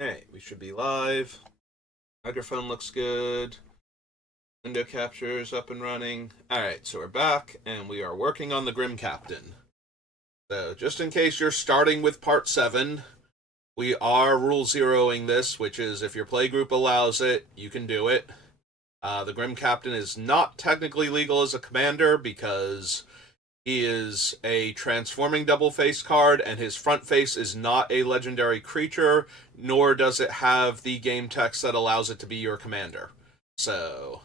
Hey, we should be live. Microphone looks good. Window capture is up and running. Alright, so we're back, and we are working on the Grim Captain. So, just in case you're starting with part 7, we are rule zeroing this, which is if your playgroup allows it, you can do it. The Grim Captain is not technically legal as a commander because he is a transforming double face card, and his front face is not a legendary creature, nor does it have the game text that allows it to be your commander. So,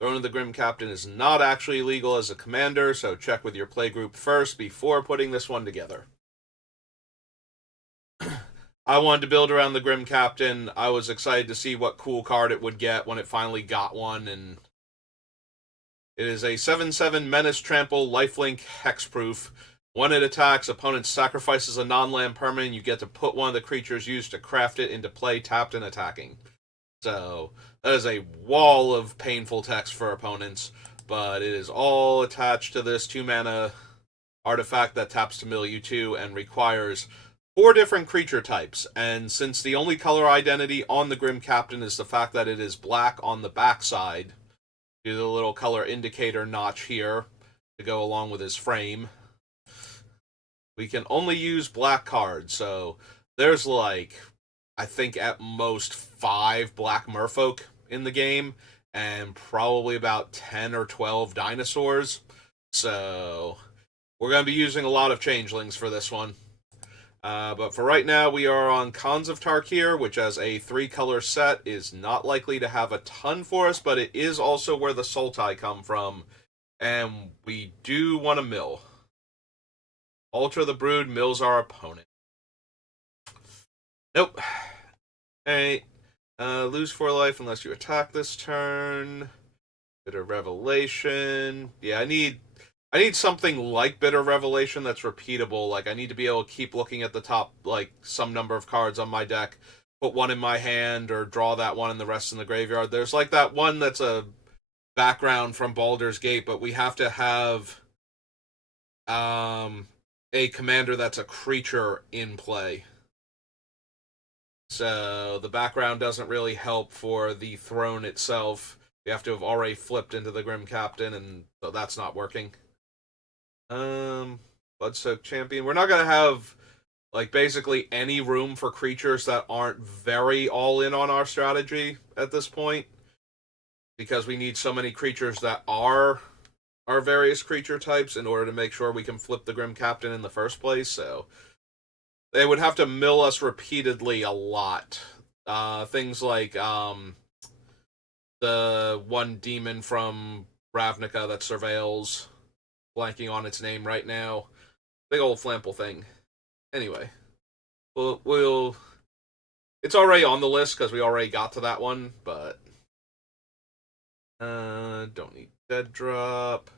Throne of the Grim Captain is not actually legal as a commander, so check with your playgroup first before putting this one together. I wanted to build around the Grim Captain. I was excited to see what cool card it would get when it finally got one, and it is a 7/7 Menace Trample Lifelink Hexproof. When it attacks, opponent sacrifices a non-land permanent. You get to put one of the creatures used to craft it into play tapped and attacking. So, that is a wall of painful text for opponents, but it is all attached to this 2-mana artifact that taps to mill you 2 and requires 4 different creature types. And since the only color identity on the Grim Captain is the fact that it is black on the backside, do the little color indicator notch here to go along with his frame, we can only use black cards. So there's like, I think at most 5 black merfolk in the game, and probably about 10 or 12 dinosaurs. So we're going to be using a lot of changelings for this one. But for right now, we are on Khans of Tarkir, which as a 3-color set is not likely to have a ton for us, but it is also where the Sultai come from, and we do want to mill. Alter the Brood mills our opponent. Nope. Alright. Lose 4 life unless you attack this turn. Bitter Revelation. Yeah, I need something like Bitter Revelation that's repeatable. Like, I need to be able to keep looking at the top, like, some number of cards on my deck, put one in my hand, or draw that one and the rest in the graveyard. There's, like, that one that's a background from Baldur's Gate, but we have to have a commander that's a creature in play. So the background doesn't really help for the throne itself. We have to have already flipped into the Grim Captain, and so that's not working. Bloodsoaked Champion. We're not gonna have like basically any room for creatures that aren't very all in on our strategy at this point, because we need so many creatures that are our various creature types in order to make sure we can flip the Grim Captain in the first place. So they would have to mill us repeatedly a lot. Things like the one demon from Ravnica that surveils, blanking on its name right now. Big old flample thing. Anyway, we'll it's already on the list because we already got to that one, but don't need dead drop.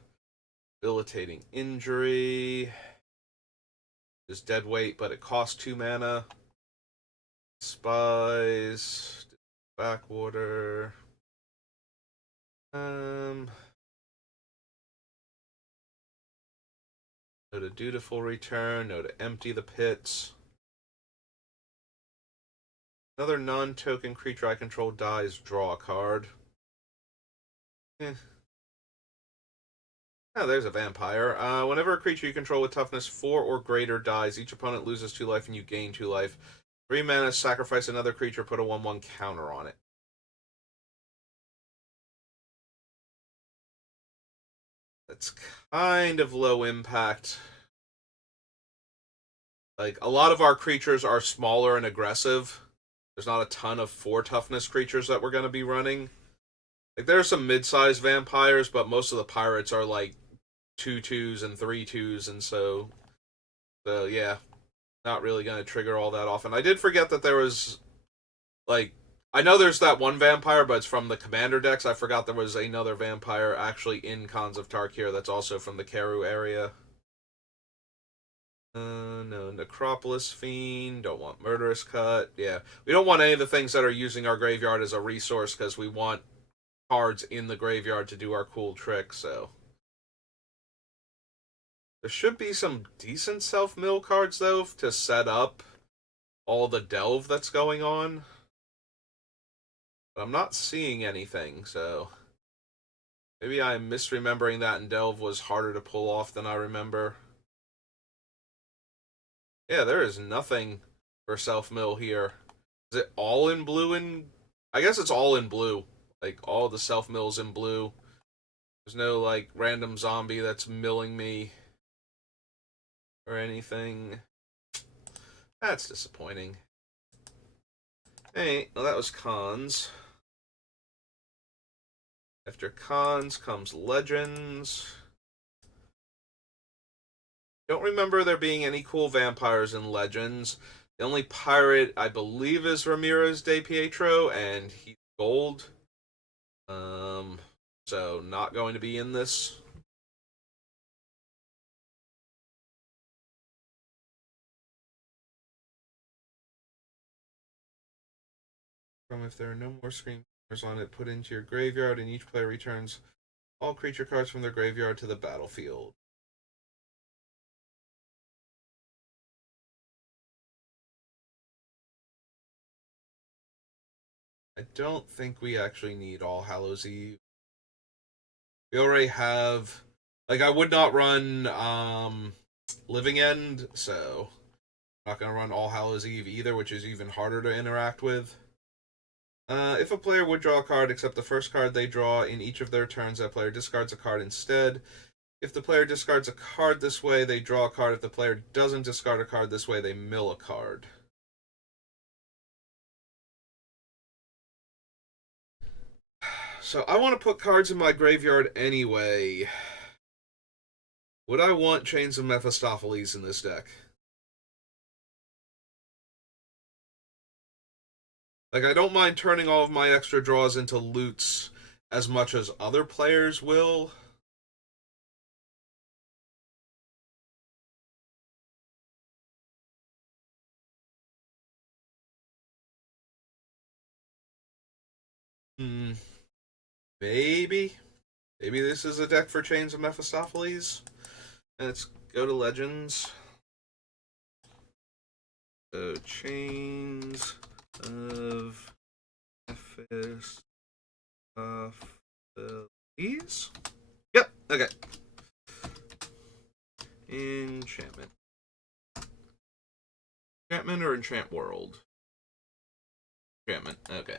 Debilitating injury is dead weight, but it costs 2 mana. Spies, backwater. No to dutiful return, no to empty the pits. Another non-token creature I control dies, draw a card. Eh. Oh, there's a vampire. Whenever a creature you control with toughness 4 or greater dies, each opponent loses 2 life and you gain 2 life. 3 mana, sacrifice another creature, put a 1/1 counter on it. That's kind of low impact. Like, a lot of our creatures are smaller and aggressive. There's not a ton of 4 toughness creatures that we're going to be running. Like, there are some mid-sized vampires, but most of the pirates are like 2/2s and 3/2s, and so yeah, not really going to trigger all that often. I did forget that there was, like, I know there's that one vampire, but it's from the commander decks. I forgot there was another vampire actually in Khans of Tarkir that's also from the Keru area. No, Necropolis Fiend. Don't want Murderous Cut. Yeah, we don't want any of the things that are using our graveyard as a resource because we want cards in the graveyard to do our cool trick. So there should be some decent self-mill cards though to set up all the delve that's going on. But I'm not seeing anything, so maybe I'm misremembering that and delve was harder to pull off than I remember. Yeah, there is nothing for self-mill here. Is it all in blue and... I guess it's all in blue. Like, all the self-mills in blue. There's no, like, random zombie that's milling me or anything. That's disappointing. Hey, well, that was cons. After cons comes legends. Don't remember there being any cool vampires in legends. The only pirate I believe is Ramirez de Pietro, and he's gold. So not going to be in this. If there are no more screen cards on it, put into your graveyard, and each player returns all creature cards from their graveyard to the battlefield. I don't think we actually need All Hallows Eve. We already have... Like, I would not run Living End, so I'm not going to run All Hallows Eve either, which is even harder to interact with. If a player would draw a card, except the first card they draw in each of their turns, that player discards a card instead. If the player discards a card this way, they draw a card. If the player doesn't discard a card this way, they mill a card. So I want to put cards in my graveyard anyway. Would I want Chains of Mephistopheles in this deck? Like, I don't mind turning all of my extra draws into loots as much as other players will. Hmm. Maybe. Maybe this is a deck for Chains of Mephistopheles. Let's go to Legends. So, Chains of Mephistopheles. Yep, okay. Enchantment. Enchantment or Enchant World? Enchantment, okay.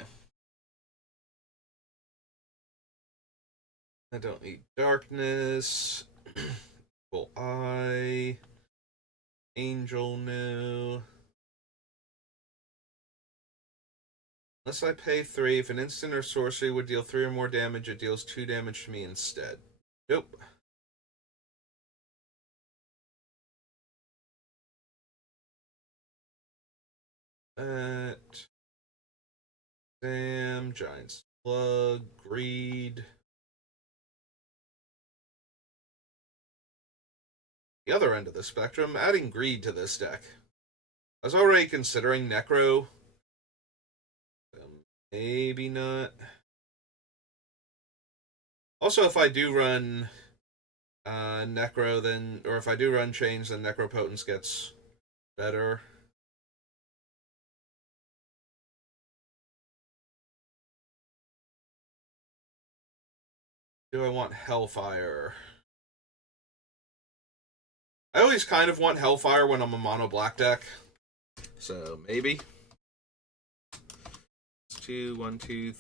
I don't need Darkness. Full Eye. Angel No. Unless I pay 3, if an instant or sorcery would deal 3 or more damage, it deals 2 damage to me instead. Nope. Sam, Giant Slug, Greed. The other end of the spectrum, adding Greed to this deck. I was already considering Necro. Maybe not. Also, if I do run Necro, then, or if I do run Chains, then Necropotence gets better. Do I want Hellfire? I always kind of want Hellfire when I'm a mono black deck. So maybe. It's 2, 1, 2,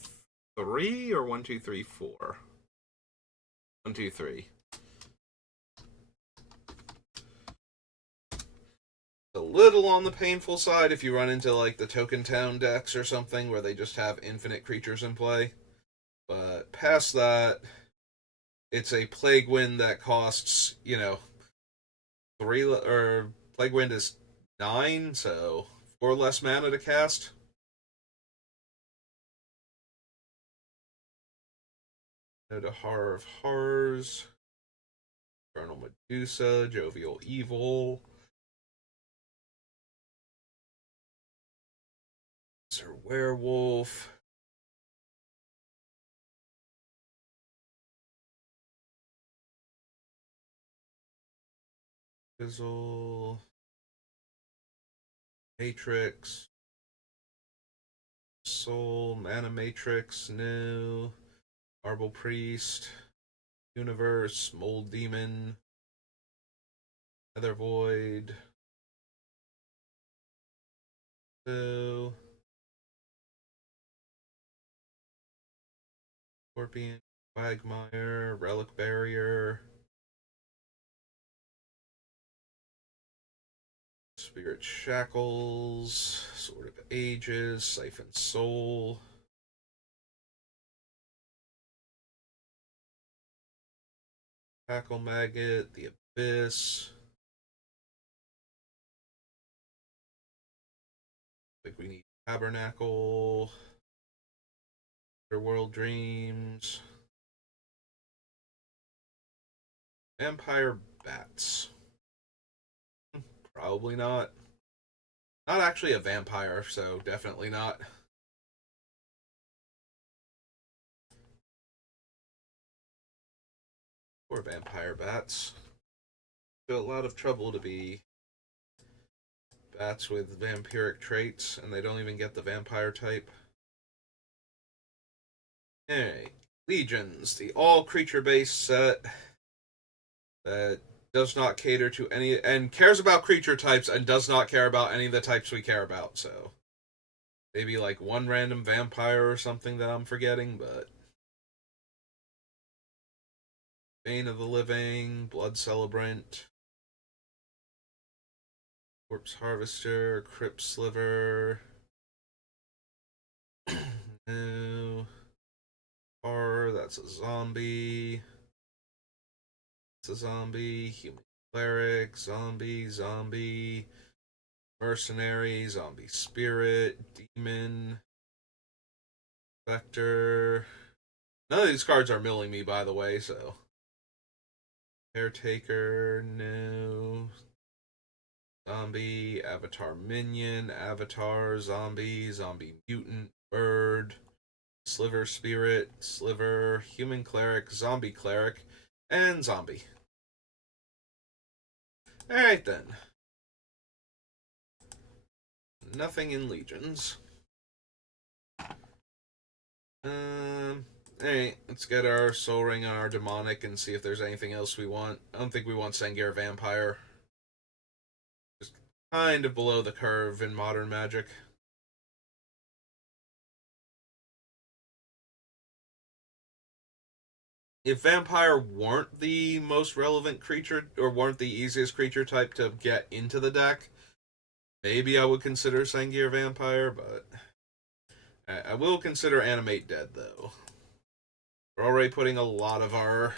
3, or 1, 2, 3, 4. 1, 2, 3. A little on the painful side if you run into like the Token Town decks or something where they just have infinite creatures in play. But past that, it's a Plague Wind that costs, 3, or Plague Wind is 9, so 4 less mana to cast. Go to Horror of Horrors, Infernal Medusa, Jovial Evil, Sir Werewolf. Fizzle. Matrix. Soul, Mana Matrix, no. Marble Priest, Universe, Mold Demon, Nether Void. So, Scorpion, Quagmire, Relic Barrier, Spirit Shackles, Sword of Ages, Siphon Soul, Tackle Maggot, The Abyss. I think we need Tabernacle, Underworld Dreams, Vampire Bats. Probably not. Not actually a vampire, so definitely not. Or vampire bats. A lot of trouble to be bats with vampiric traits, and they don't even get the vampire type. Alright. Legions, the all creature based set that does not cater to any and cares about creature types and does not care about any of the types we care about, so maybe like one random vampire or something that I'm forgetting, but Bane of the Living, Blood Celebrant, Corpse Harvester, Crypt Sliver. No. Horror, that's a zombie. It's a zombie. Human Cleric, zombie. Mercenary, zombie spirit, demon, Spectre. None of these cards are milling me, by the way, so. Caretaker, no. Zombie, Avatar Minion, Avatar, zombie mutant, bird, Sliver Spirit, Sliver, Human Cleric, Zombie Cleric, and Zombie. Alright then. Nothing in Legions. Alright, let's get our Soul Ring on our Demonic and see if there's anything else we want. I don't think we want Sengir Vampire. Just kind of below the curve in Modern Magic. If Vampire weren't the most relevant creature, or weren't the easiest creature type to get into the deck, maybe I would consider Sengir Vampire, but I will consider Animate Dead, though. We're already putting a lot of our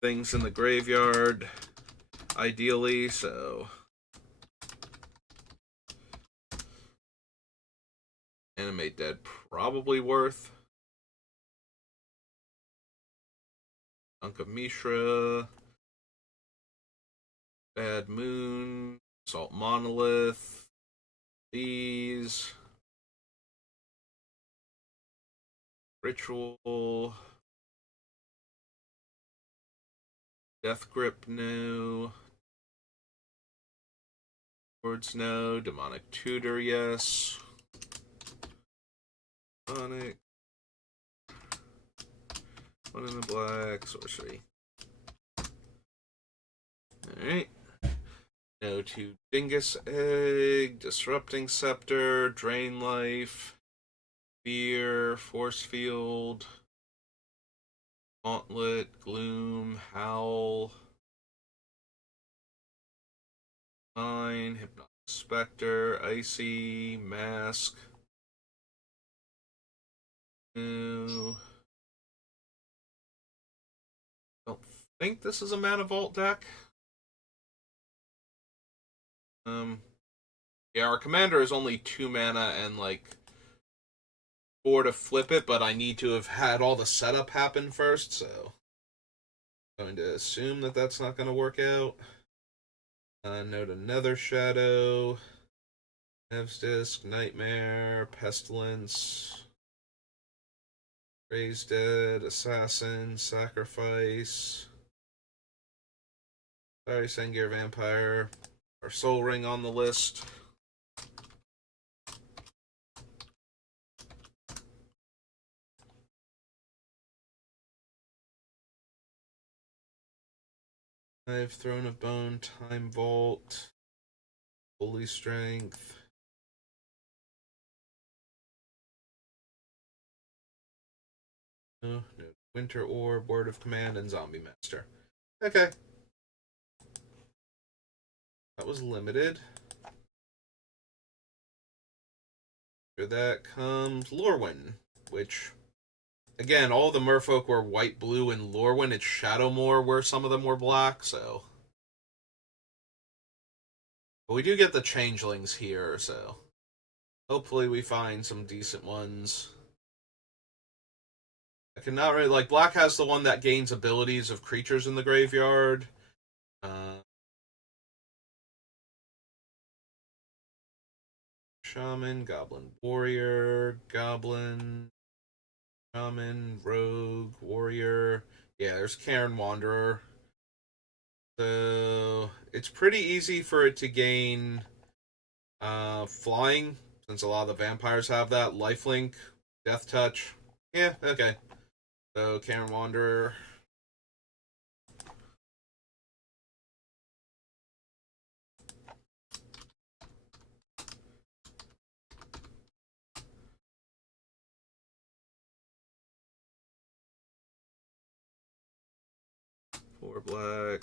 things in the graveyard, ideally, so Animate Dead probably worth. Dunk of Mishra, Bad Moon, Salt Monolith, these, Ritual, Death Grip, no. Words, no. Demonic Tutor, yes. Demonic. One in the black, sorcery. Alright. No to Dingus Egg, Disrupting Scepter, Drain Life, Fear, Force Field, Gauntlet, Gloom, Howl, Hypnotic Spectre, Icy, Mask. No. Don't think this is a Mana Vault deck. Yeah, our commander is only 2 mana and like 4 to flip it, but I need to have had all the setup happen first, so I'm going to assume that that's not going to work out. No to Nether Shadow, Nev's Disc, Nightmare, Pestilence, Raised Dead, Assassin, Sacrifice. Sorry, Sengir Vampire. Our Soul Ring on the list. 5, Throne of Bone, Time Vault, Holy Strength. No. Winter Orb, Word of Command, and Zombie Master. Okay. That was limited. After that comes Lorwyn, which, again, all the merfolk were white, blue, and Lorwyn. It's Shadowmoor where some of them were black, so. But we do get the changelings here, so. Hopefully we find some decent ones. I cannot really, like, black has the one that gains abilities of creatures in the graveyard. Shaman, Goblin Warrior, Goblin, Shaman, Rogue, Warrior. Yeah, there's Cairn Wanderer. So it's pretty easy for it to gain flying, since a lot of the vampires have that. Lifelink, Death Touch. Yeah, okay. So Cairn Wanderer. Four black.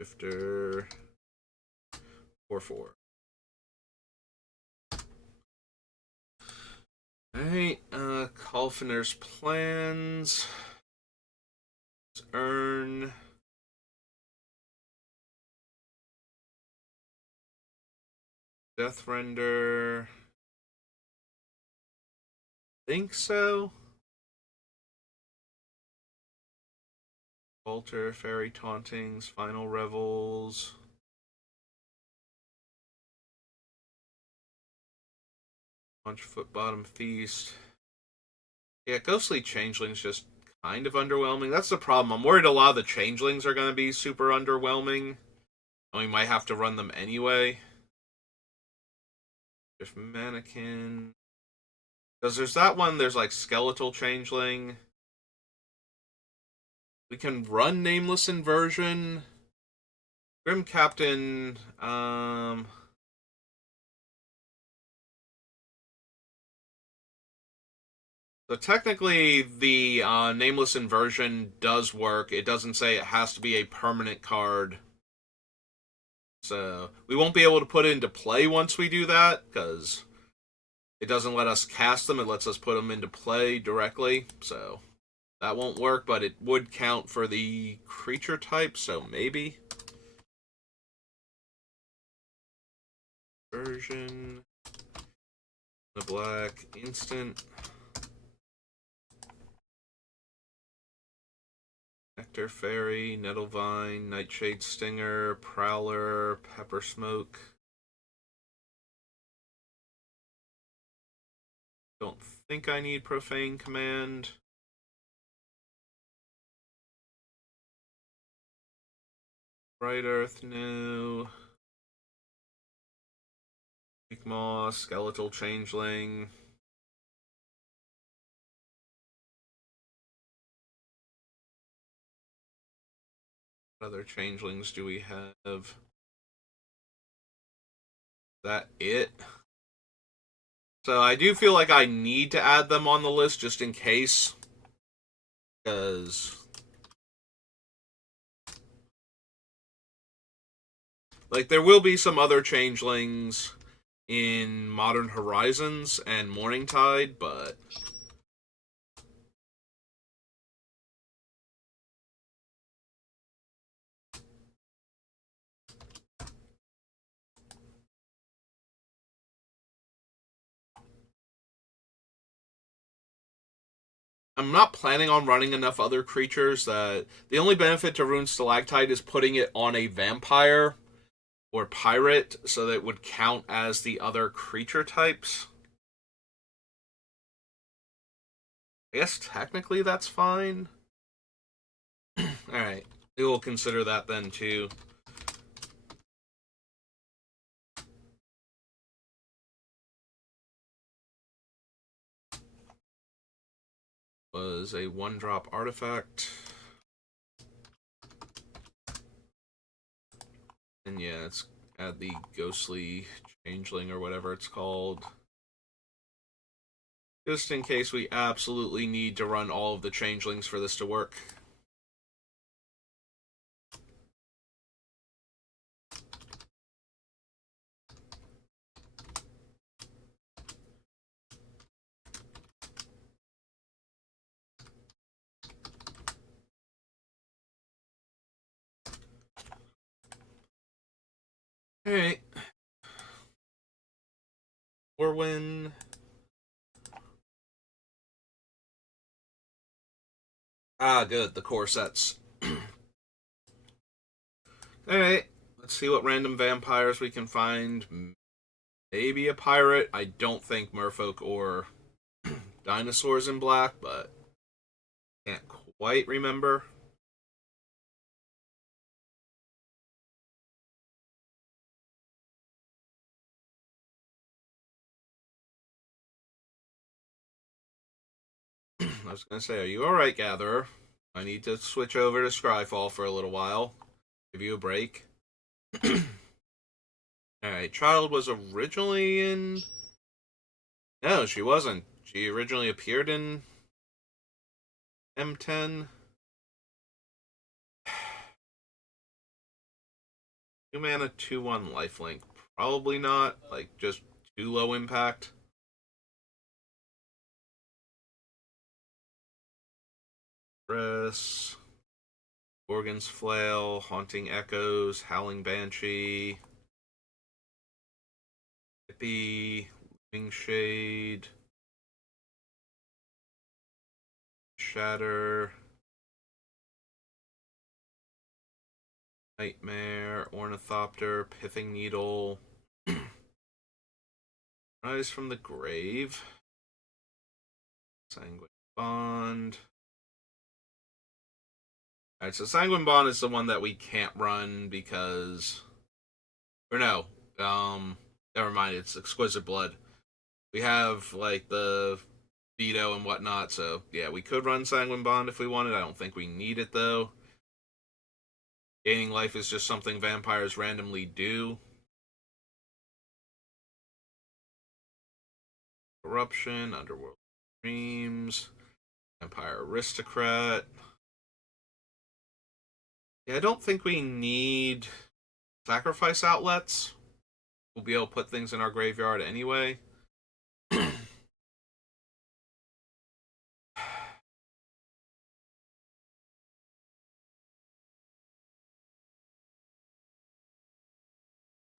Shifter. 4/4. Alright, Kalfiner's Plans. Earn. Deathrender. Think so. Alter, Fairy Tauntings, Final Revels. Launch Foot Bottom Feast. Yeah, Ghostly Changeling's just kind of underwhelming. That's the problem. I'm worried a lot of the Changelings are going to be super underwhelming. And we might have to run them anyway. There's Mannequin. Because there's that one, there's like Skeletal Changeling. We can run Nameless Inversion. Grim Captain, So technically, the Nameless Inversion does work. It doesn't say it has to be a permanent card. So we won't be able to put it into play once we do that, because it doesn't let us cast them. It lets us put them into play directly. So that won't work, but it would count for the creature type, so maybe. Version. The black instant. Nectar Fairy, Nettlevine, Nightshade Stinger, Prowler, Pepper Smoke. Don't think I need Profane Command. Bright Earth, no. Weak Moss, Skeletal Changeling. What other changelings do we have? Is that it? So I do feel like I need to add them on the list just in case. Because like there will be some other changelings in Modern Horizons and Morningtide, but I'm not planning on running enough other creatures that the only benefit to Rune Stalactite is putting it on a vampire or pirate so that it would count as the other creature types. I guess technically that's fine. Alright, we will consider that then too. Was a 1-drop artifact. And yeah, let's add the ghostly changeling or whatever it's called. Just in case we absolutely need to run all of the changelings for this to work. Alright. Orwin. Ah, good. The core sets. Alright. Let's see what random vampires we can find. Maybe a pirate. I don't think merfolk or dinosaurs in black, but can't quite remember. I was going to say, are you alright, Gatherer? I need to switch over to Scryfall for a little while. Give you a break. Alright, Child was originally in... No, she wasn't. She originally appeared in M10. 2 mana, 2/1 lifelink. Probably not. Like, just too low impact. Press. Gorgon's Flail, Haunting Echoes, Howling Banshee, Hippie, Living Shade, Shatter, Nightmare, Ornithopter, Pithing Needle, Rise from the Grave, Sanguine Bond. Alright, so Sanguine Bond is the one that we can't run because... Or no, never mind, it's Exquisite Blood. We have, like, the veto and whatnot, so yeah, we could run Sanguine Bond if we wanted. I don't think we need it, though. Gaining life is just something vampires randomly do. Corruption, Underworld Dreams, Vampire Aristocrat. Yeah, I don't think we need sacrifice outlets. We'll be able to put things in our graveyard anyway. So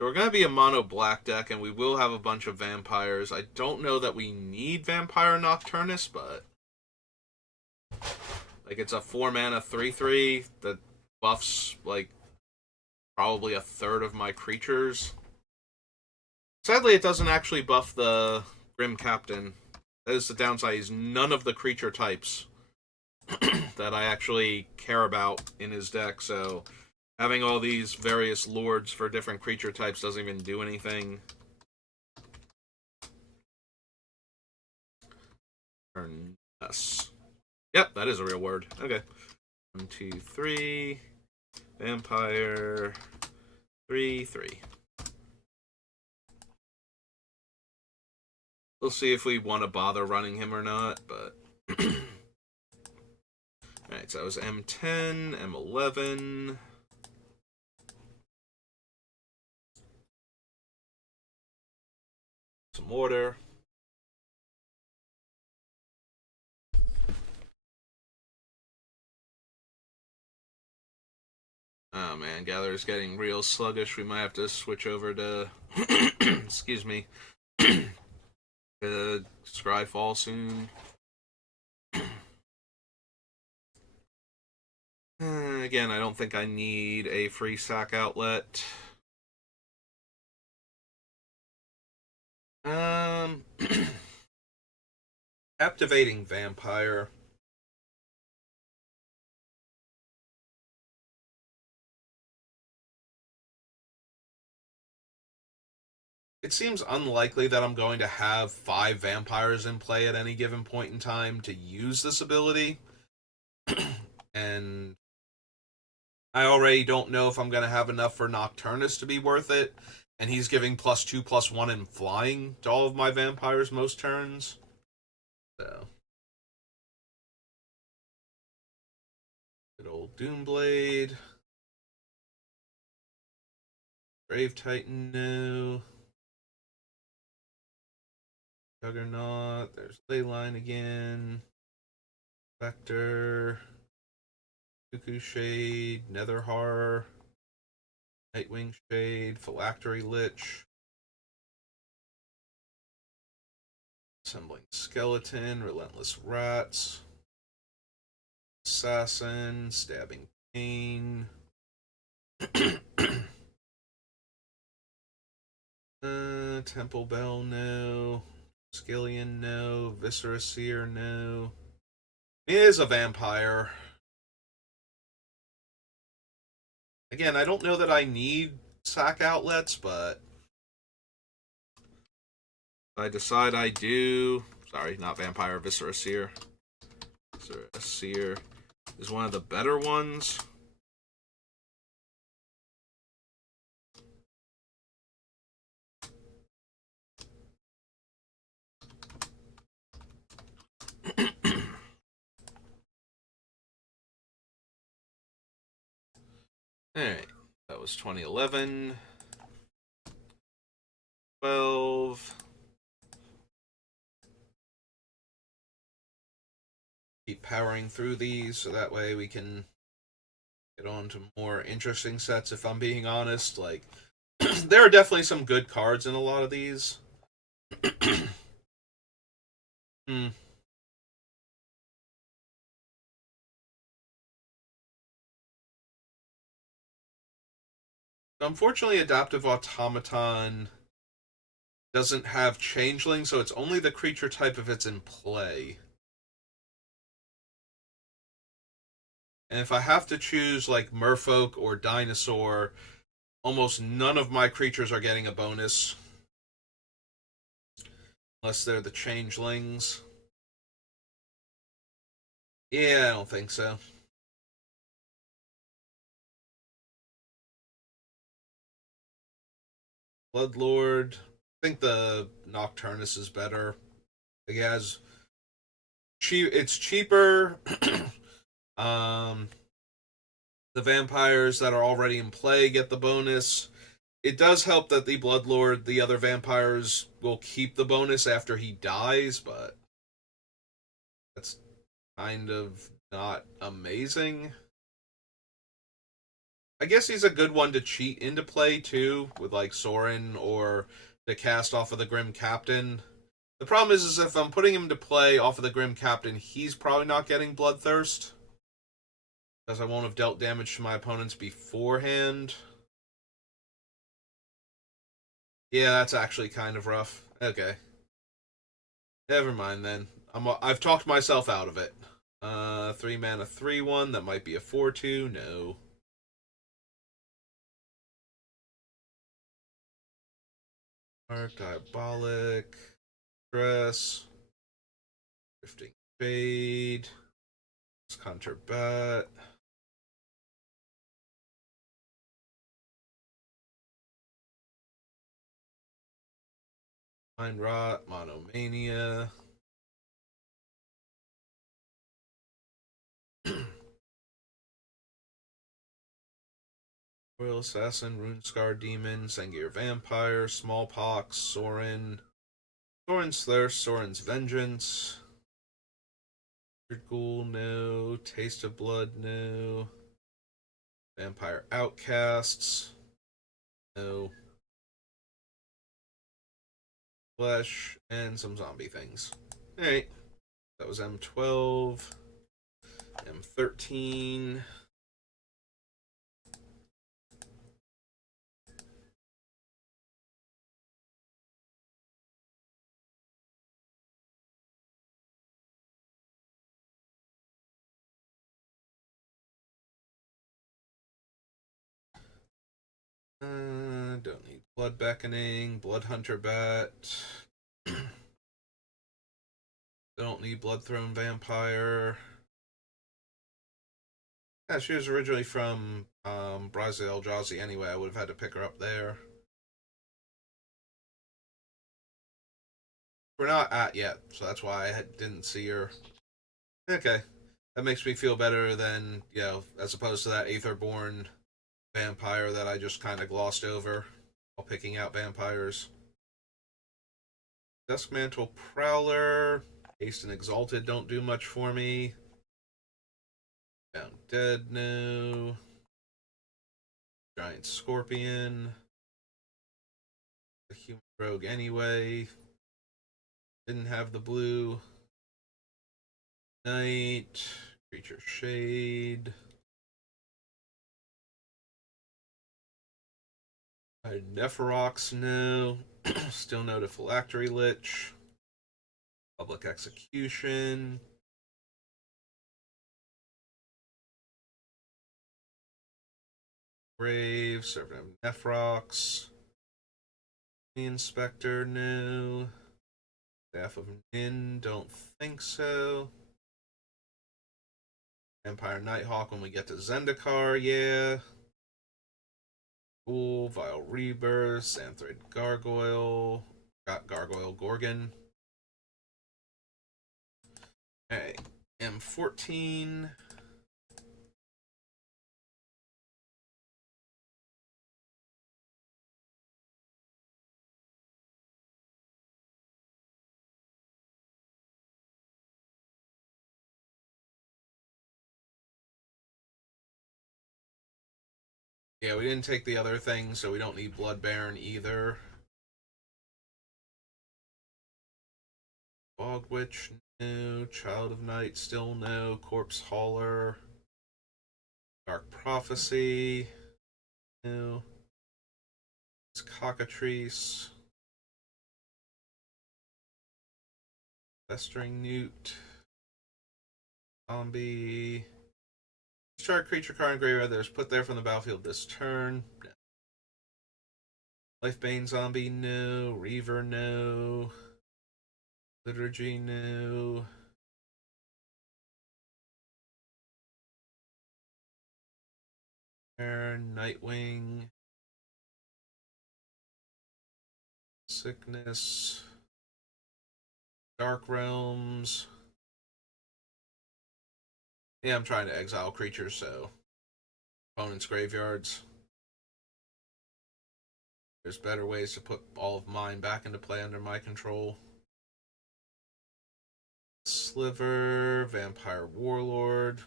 we're going to be a mono black deck, and we will have a bunch of vampires. I don't know that we need Vampire Nocturnus, but... Like, it's a 4 mana 3/3 that buffs, like, probably a third of my creatures. Sadly, it doesn't actually buff the Grim Captain. That is the downside, is none of the creature types that I actually care about in his deck, so having all these various lords for different creature types doesn't even do anything. Yes. Yep, that is a real word. Okay. 1, 2, 3. Vampire. 3/3. We'll see if we want to bother running him or not, but... Alright, so that was M10, M11... Some order. Oh man, Gatherer's getting real sluggish. We might have to switch over to... excuse me. Scryfall soon. Again, I don't think I need a free sack outlet. Captivating Vampire. It seems unlikely that I'm going to have 5 vampires in play at any given point in time to use this ability. And I already don't know if I'm going to have enough for Nocturnus to be worth it, and he's giving +2/+1 in flying to all of my vampires most turns. So, good old Doomblade. Brave Titan, no. Juggernaut, there's Leyline again. Vector. Cuckoo Shade, Netherhar, Nightwing Shade, Phylactery Lich. Assembling Skeleton, Relentless Rats. Assassin, Stabbing Pain. Temple Bell, no. Skillion, no. Viscera Seer, no. He is a vampire. Again, I don't know that I need sack outlets, but if I decide I do. Sorry, not vampire, Viscera Seer. Viscera Seer is one of the better ones. Alright, that was 2011. 12. Keep powering through these so that way we can get on to more interesting sets, if I'm being honest. Like, there are definitely some good cards in a lot of these. Hmm. Unfortunately, Adaptive Automaton doesn't have Changeling, so it's only the creature type if it's in play. And if I have to choose like Merfolk or Dinosaur, almost none of my creatures are getting a bonus. Unless they're the Changelings. Yeah, I don't think so. Bloodlord. I think the Nocturnus is better. It has cheap. It's cheaper. um, the vampires that are already in play get the bonus. It does help that the Bloodlord, the other vampires, will keep the bonus after he dies, but that's kind of not amazing. I guess he's a good one to cheat into play too, with like Sorin, or to cast off of the Grim Captain. The problem is if I'm putting him to play off of the Grim Captain, he's probably not getting Bloodthirst, because I won't have dealt damage to my opponents beforehand. Yeah, that's actually kind of rough. Okay. Never mind then. I've talked myself out of it. 3 mana 3/1, that might be a 4/2. No. Arc, Diabolic, Stress, Drifting Fade, Counter Bat. Mind Rot, Monomania. Royal Assassin, Runescar Demon, Sengir Vampire, Smallpox, Sorin, Sorin's Thirst, Sorin's Vengeance, Ghoul, no. Taste of Blood, no. Vampire Outcasts, no. Flesh, and some zombie things. Alright, that was M12, M13. Don't need Blood Beckoning, Blood Hunter Bat. Don't need Blood Throne Vampire. Yeah, she was originally from Brazil, Eldrazi anyway. I would have had to pick her up there. We're not at yet, so that's why I didn't see her. Okay. That makes me feel better than, as opposed to that Aetherborn vampire that I just kind of glossed over while picking out vampires. Duskmantle Prowler, Haste and Exalted don't do much for me. Found Dead, no. Giant Scorpion. The Human Rogue anyway. Didn't have the blue. Night. Creature Shade. Nepherox, no. Still no to Phylactery Lich. Public Execution. Brave, Servant of Nepherox. The Inspector, no. Staff of Nin, don't think so. Empire Nighthawk when we get to Zendikar, yeah. Cool, Vile Rebirth, Xanthrid Gargoyle. Got Gargoyle Gorgon. Okay, M14. Yeah, we didn't take the other thing, so we don't need Blood Baron either. Bog Witch, no. Child of Night, still no. Corpse Hauler. Dark Prophecy, no. It's Cockatrice. Festering Newt. Zombie. Discard creature card in graveyard that is put there from the battlefield this turn. No. Lifebane Zombie, no. Reaver, no. Liturgy, no. Nightwing. Sickness. Dark Realms. Yeah, I'm trying to exile creatures, so opponents' graveyards. There's better ways to put all of mine back into play under my control. Sliver, Vampire Warlord,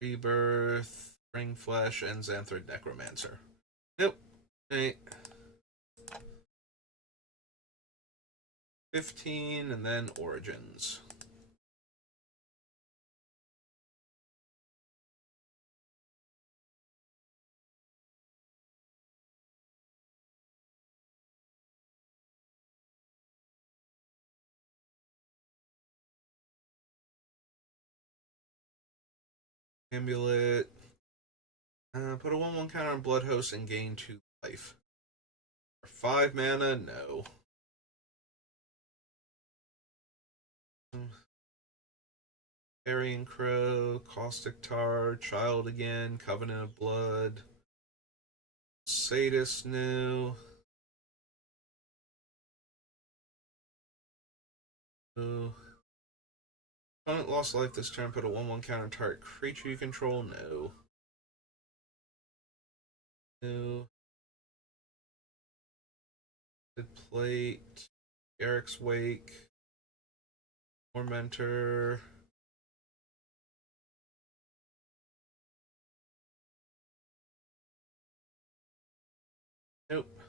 Rebirth, Ringflesh, and Xanthrid Necromancer. Nope. 8. 15, and then Origins. Amulet. Put a 1/1 counter on Bloodhost and gain 2 life. For 5 mana, no. Carrion Crow, Caustic Tar, Child again, Covenant of Blood. Sadist, no. No. Opponent lost life this turn, put a 1/1 counter target creature you control, no. No. Plate. Eric's Wake. Tormentor. Nope.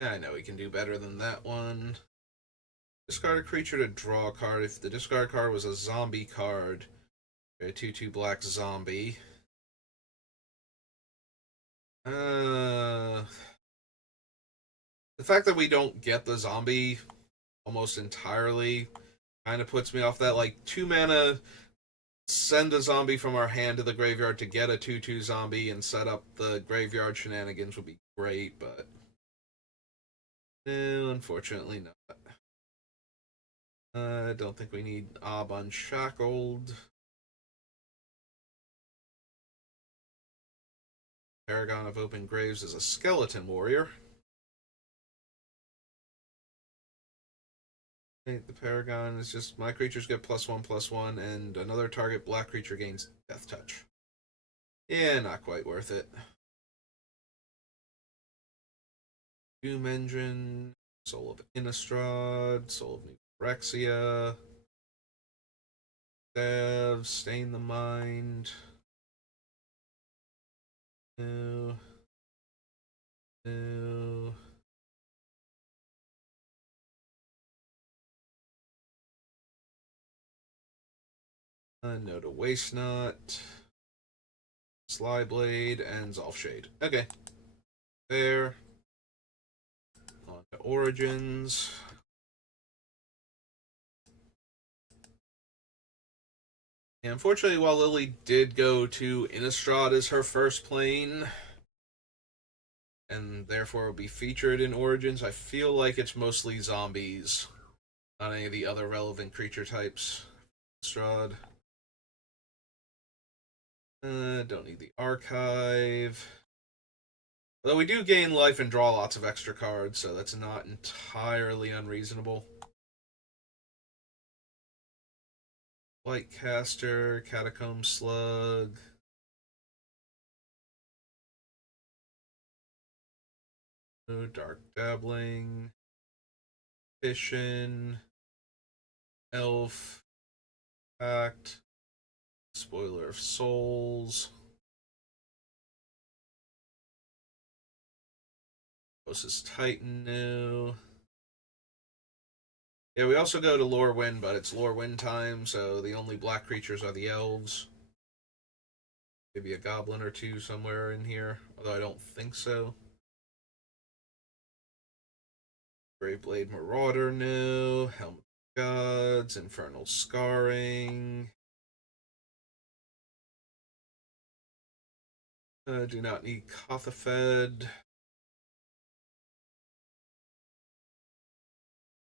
I know we can do better than that one. Discard a creature to draw a card. If the discard card was a zombie card, a 2/2 black zombie. The fact that we don't get the zombie almost entirely kind of puts me off that. Like, 2 mana, send a zombie from our hand to the graveyard to get a 2/2 zombie and set up the graveyard shenanigans would be great, but no, unfortunately not. I don't think we need Ob Unshackled. Paragon of Open Graves is a skeleton warrior. Okay, the Paragon is just my creatures get +1/+1, and another target black creature gains Death Touch. Yeah, not quite worth it. Doom Engine, Soul of Innistrad, Soul of Phyrexia, Dev, Stain the Mind. No. No. No to Waste Not. Slyblade and Zolfshade. Okay. There. On to Origins. And unfortunately, while Lily did go to Innistrad as her first plane, and therefore will be featured in Origins, I feel like it's mostly zombies, not any of the other relevant creature types. Innistrad. Don't need the archive. Although we do gain life and draw lots of extra cards, so that's not entirely unreasonable. Lightcaster, Catacomb Slug. Dark Dabbling. Fission. Elf. Pact. Spoiler of Souls. This Titan new. Yeah, we also go to Lorwyn, but it's Lorwyn time, so the only black creatures are the elves. Maybe a goblin or two somewhere in here, although I don't think so. Graveblade Marauder new. Helm of Gods. Infernal Scarring. Do not need Kothafed.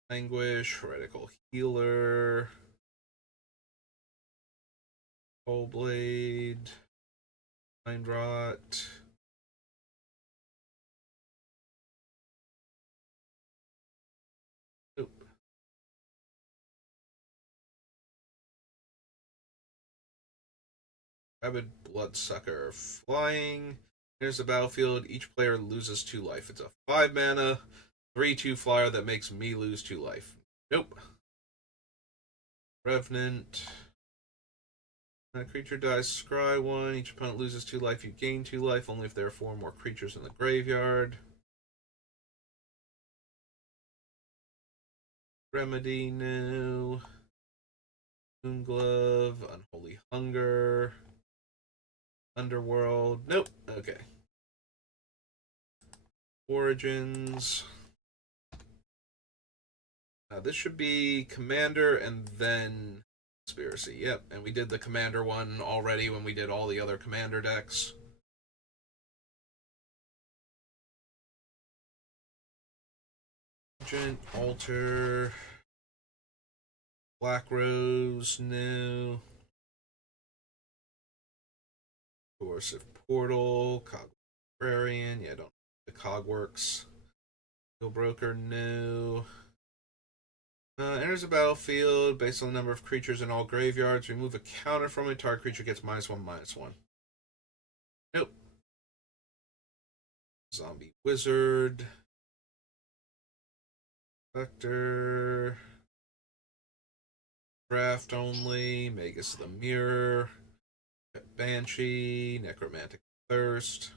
Anguish, Heretical Healer, Coldblade, Mind Rot. Oop. Rabid Bloodsucker. Flying. Here's the battlefield. Each player loses 2 life. It's a 5 mana, 3/2 flyer that makes me lose 2 life. Nope. Revenant. A creature dies, scry 1. Each opponent loses 2 life. You gain 2 life only if there are 4 more creatures in the graveyard. Remedy, no. Moonglove, Unholy Hunger. Underworld, nope. Okay. Origins. This should be Commander and then Conspiracy. Yep, and we did the Commander one already when we did all the other Commander decks. Agent, Alter, Black Rose, new. Coercive Portal, Cog Librarian, yeah, don't the Cogworks. Steel Broker, new. Enters the battlefield based on the number of creatures in all graveyards. Remove a counter from it. Target creature gets -1/-1. Nope. Zombie Wizard. Vector. Draft only. Magus the Mirror. Banshee. Necromantic Thirst.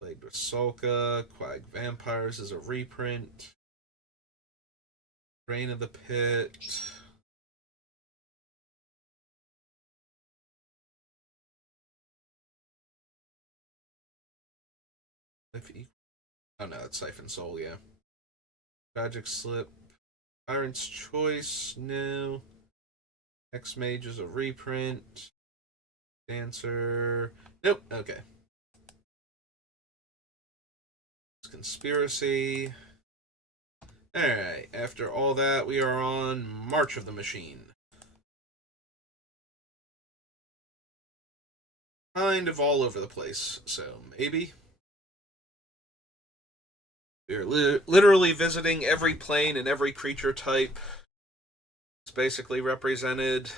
Blade Basalka. Quag Vampires is a reprint. Drain of the Pit. Oh no, it's Siphon Soul, yeah. Tragic Slip. Tyrant's Choice, no. X-Mage is a reprint. Dancer. Nope, okay. Conspiracy. Alright, after all that, we are on March of the Machine. Kind of all over the place, so maybe. We're literally visiting every plane and every creature type. It's basically represented.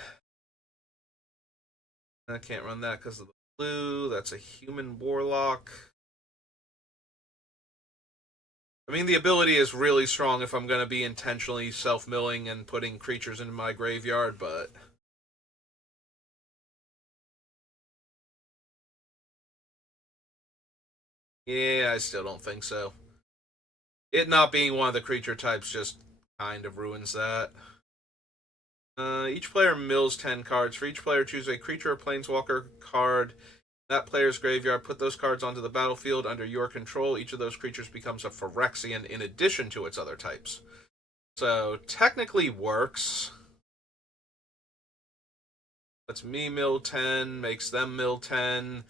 I can't run that because of the blue. That's a human warlock. I mean, the ability is really strong if I'm going to be intentionally self-milling and putting creatures into my graveyard, but... yeah, I still don't think so. It not being one of the creature types just kind of ruins that. Each player mills 10 cards. For each player, choose a creature or planeswalker card. That player's graveyard. Put those cards onto the battlefield under your control. Each of those creatures becomes a Phyrexian in addition to its other types. So, technically works. Lets me mill 10, makes them mill 10.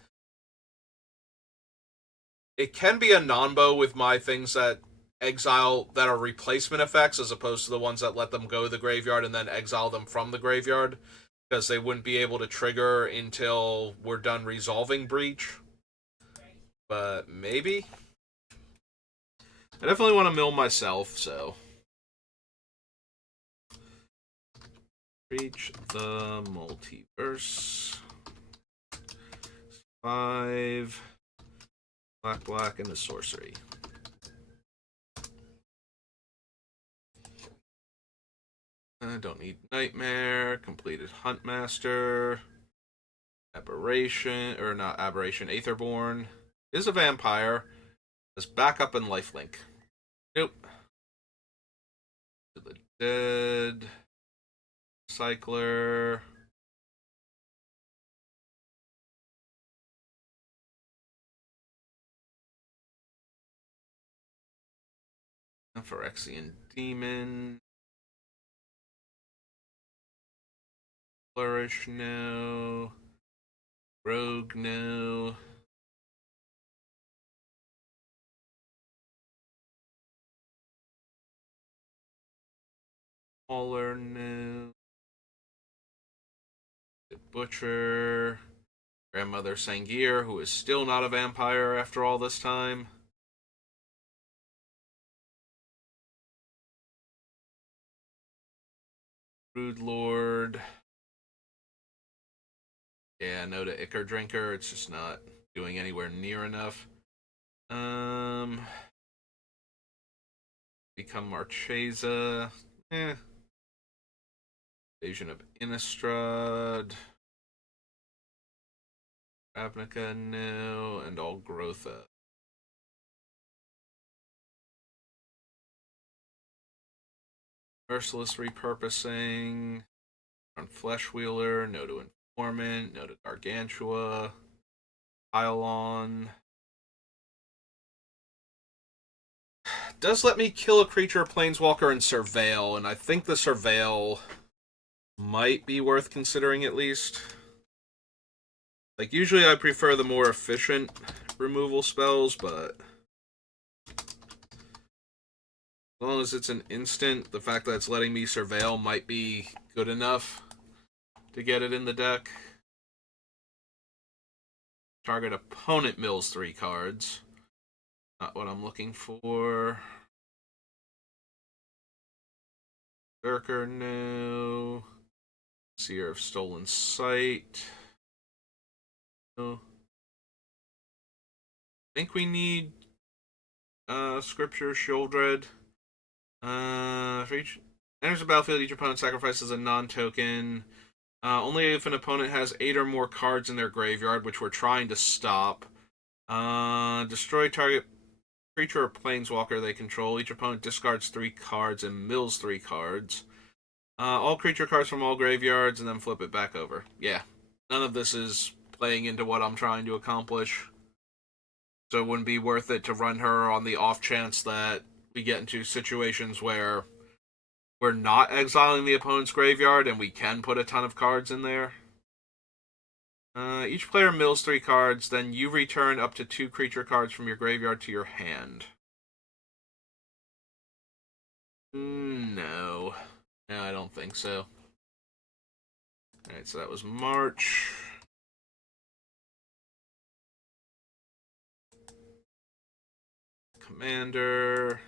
It can be a non-bow with my things that exile that are replacement effects as opposed to the ones that let them go to the graveyard and then exile them from the graveyard, because they wouldn't be able to trigger until we're done resolving Breach. But maybe. I definitely want to mill myself, so. Breach the Multiverse. 5 black, and a sorcery. I don't need Nightmare, completed Huntmaster, Aberration, or not Aberration, Aetherborn. Is a vampire. Has backup and lifelink. Nope. To the Dead. Cycler. Phyrexian Demon. Flourish, no. Rogue, no. Mauler, no. The Butcher. Grandmother Sangir, who is still not a vampire after all this time. Brood Lord. Yeah, no to Ichor Drinker. It's just not doing anywhere near enough. Become Marchesa. Invasion of Innistrad. Ravnica, no. And Algrotha. Merciless Repurposing. On Fleshwheeler. No to Informant. No to Gargantua. Pylon. Does let me kill a creature or planeswalker and Surveil, and I think the Surveil might be worth considering at least. Like, usually I prefer the more efficient removal spells, but as long as it's an instant, the fact that it's letting me Surveil might be good enough to get it in the deck. Target opponent mills 3 cards. Not what I'm looking for. Berserker, no. Seer of Stolen Sight. No. I think we need Scripture, Sheoldred. For each enters the battlefield, each opponent sacrifices a non-token. Only if an opponent has 8 or more cards in their graveyard, which we're trying to stop. Destroy target creature or planeswalker they control. Each opponent discards 3 cards and mills 3 cards. All creature cards from all graveyards, and then flip it back over. Yeah, none of this is playing into what I'm trying to accomplish. So it wouldn't be worth it to run her on the off chance that we get into situations where we're not exiling the opponent's graveyard and we can put a ton of cards in there. Each player mills 3 cards, then you return up to 2 creature cards from your graveyard to your hand. No. No, I don't think so. Alright, so that was March. Commander.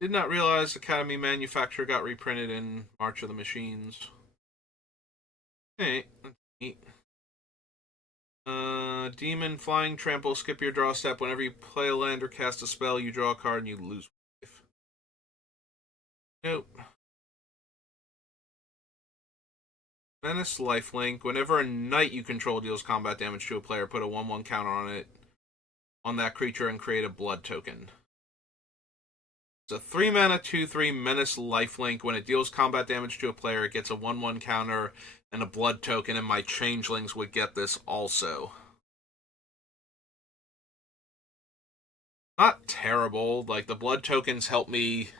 Did not realize Academy Manufacturer got reprinted in March of the Machines. Hey, that's neat. Demon, Flying, Trample, skip your draw step. Whenever you play a land or cast a spell, you draw a card and you lose life. Nope. Menace, Lifelink. Whenever a knight you control deals combat damage to a player, put a 1/1 counter on it, on that creature, and create a blood token. It's a 3 mana 2/3 Menace Lifelink. When it deals combat damage to a player, it gets a 1/1 counter and a blood token, and my changelings would get this also. Not terrible. Like, the blood tokens help me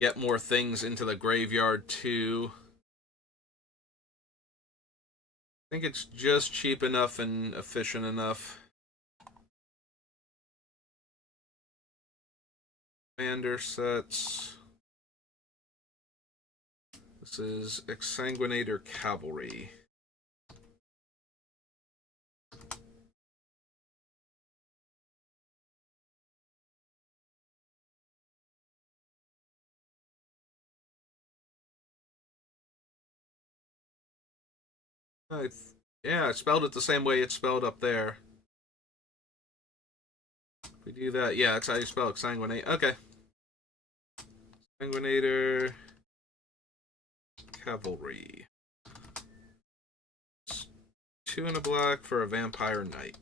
get more things into the graveyard, too. I think it's just cheap enough and efficient enough. Commander sets. This is Exsanguinator Cavalry. Yeah, I spelled it the same way it's spelled up there. If we do that, yeah, that's how you spell Exsanguinate. Okay. Exsanguinator Cavalry. It's 2 and a black for a Vampire Knight.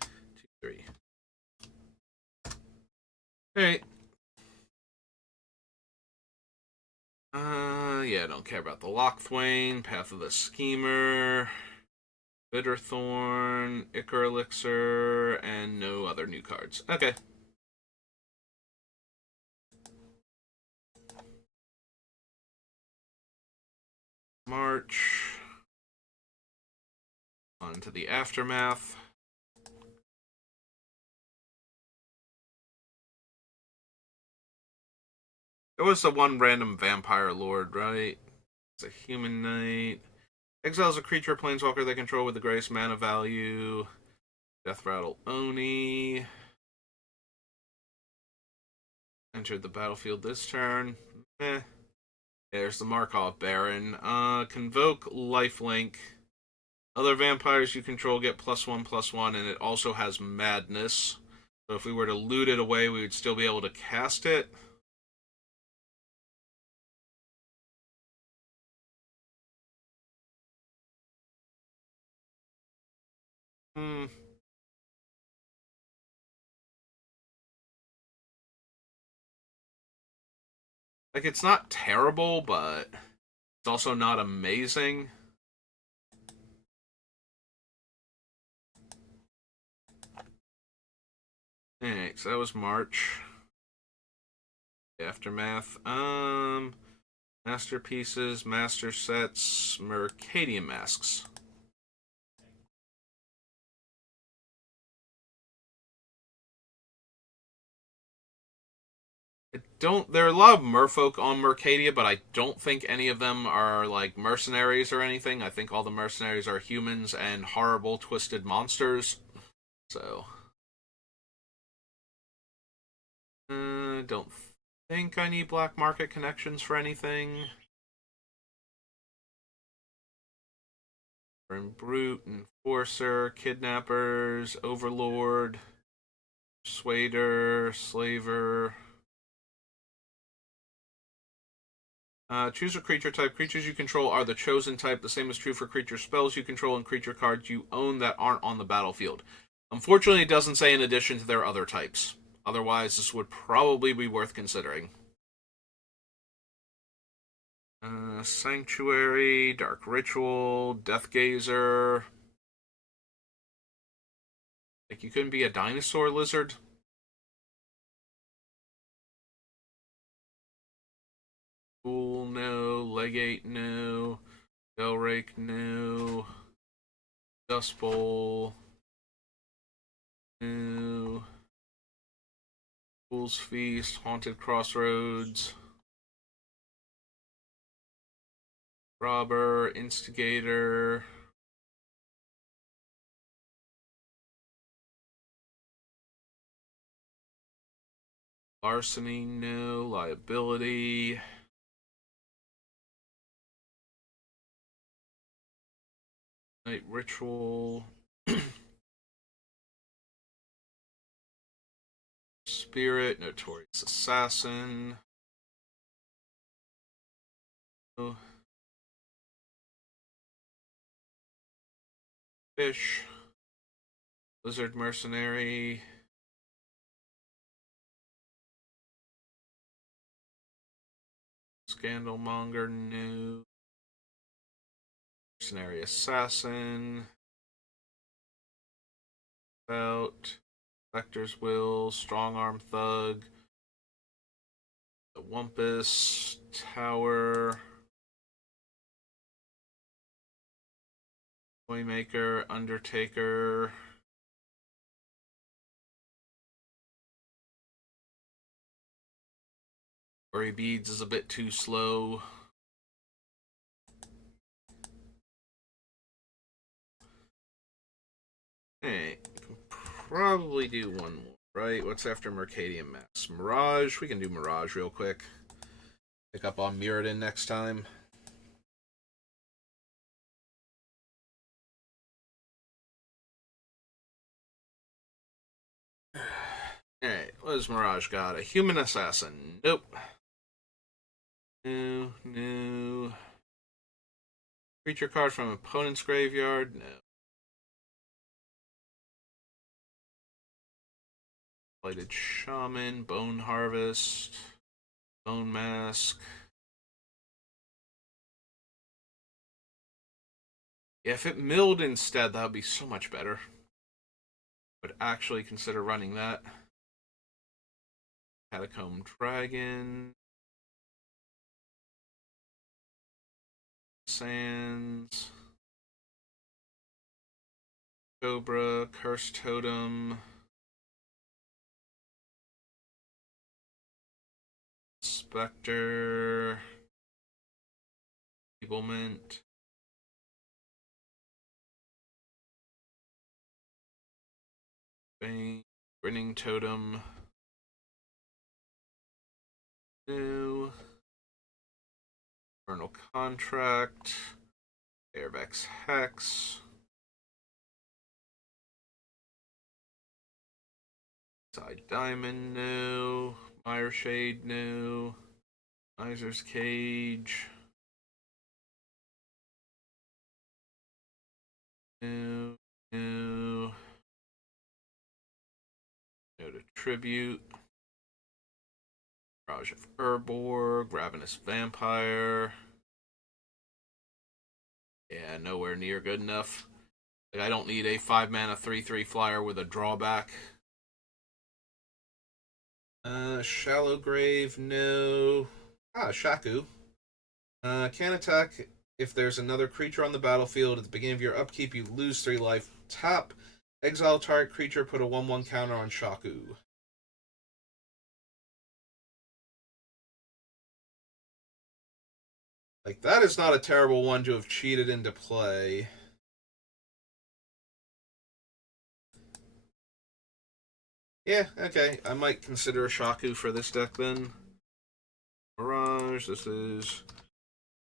2/3. Alright. Yeah, I don't care about the Lockthwain, Path of the Schemer, Bitterthorn, Ichor Elixir, and no other new cards. Okay. March. On to the Aftermath. There was the one random Vampire Lord, right? It's a Human Knight. Exiles a creature planeswalker they control with the greatest mana value. Death Rattle Oni. Entered the battlefield this turn. Eh. There's the Markov Baron. Convoke Lifelink. Other vampires you control get +1/+1, and it also has Madness. So if we were to loot it away, we would still be able to cast it. Hmm. Like, it's not terrible, but it's also not amazing. Alright, so that was March. Aftermath. Masterpieces, Master Sets, Mercadian Masks. There are a lot of merfolk on Mercadia, but I don't think any of them are like mercenaries or anything. I think all the mercenaries are humans and horrible twisted monsters. So don't think I need black market connections for anything. Brute, Enforcer, Kidnappers, Overlord, Persuader, Slaver. Choose a creature type. Creatures you control are the chosen type. The same is true for creature spells you control and creature cards you own that aren't on the battlefield. Unfortunately, it doesn't say in addition to their other types. Otherwise, this would probably be worth considering. Sanctuary, Dark Ritual, Deathgazer. Like, you couldn't be a dinosaur lizard? Pool, no. Legate, no. Delrake, no. Dust Bowl, no. Fool's Feast, Haunted Crossroads. Robber, Instigator. Larceny, no. Liability. Night Ritual. Spirit, Notorious Assassin. No. Fish. Lizard Mercenary. Scandalmonger, no. Mercenary Assassin. Out. Vector's Will. Strong Arm Thug. The Wumpus. Tower. Toymaker. Undertaker. Worry Beads is a bit too slow. Hey, we can probably do one more, right? What's after Mercadian Mass? Mirage? We can do Mirage real quick. Pick up on Mirrodin next time. Alright, what does Mirage got? A Human Assassin. Nope. No, no. Creature card from opponent's graveyard. No. Blighted Shaman. Bone Harvest. Bone Mask. Yeah, if it milled instead, that would be so much better. Would actually consider running that. Catacomb Dragon. Sands. Cobra. Cursed Totem. Spectre. Feeblement. Bane. Grinning Totem. New. Infernal Contract. Airvex Hex. Side Diamond, no. Mire Shade, no. Miser's Cage. No. No. No to Tribute. Mirage of Urborg. Ravenous Vampire. Yeah, nowhere near good enough. Like, I don't need a 5-mana 3/3 flyer with a drawback. Shallow Grave, no. Shaku. Can attack if there's another creature on the battlefield. At the beginning of your upkeep, you lose 3 life. Tap. Exile target creature, put a 1/1 counter on Shaku. Like, that is not a terrible one to have cheated into play. Yeah, okay. I might consider a Shaku for this deck then. Mirage, this is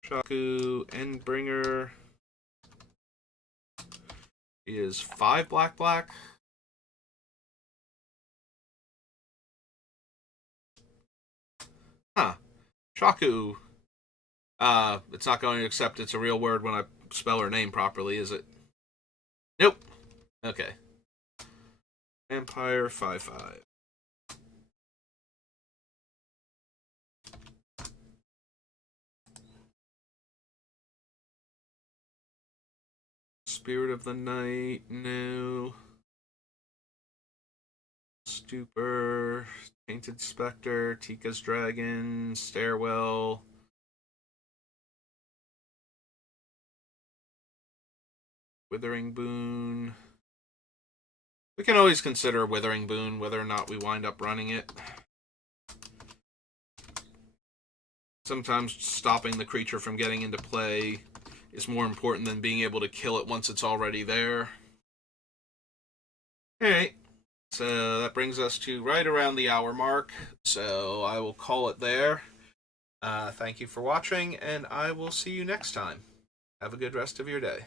Shaku, Endbringer. He is 5 black. Huh. Shaku. It's not going to accept it's a real word when I spell her name properly, is it? Nope. Okay. Vampire 5/5. Spirit of the Night, no. Stupor, Tainted Spectre, Tika's Dragon, Stairwell, Withering Boon. We can always consider Withering Boon, whether or not we wind up running it. Sometimes stopping the creature from getting into play is more important than being able to kill it once it's already there. Alright, so that brings us to right around the hour mark, so I will call it there. Thank you for watching, and I will see you next time. Have a good rest of your day.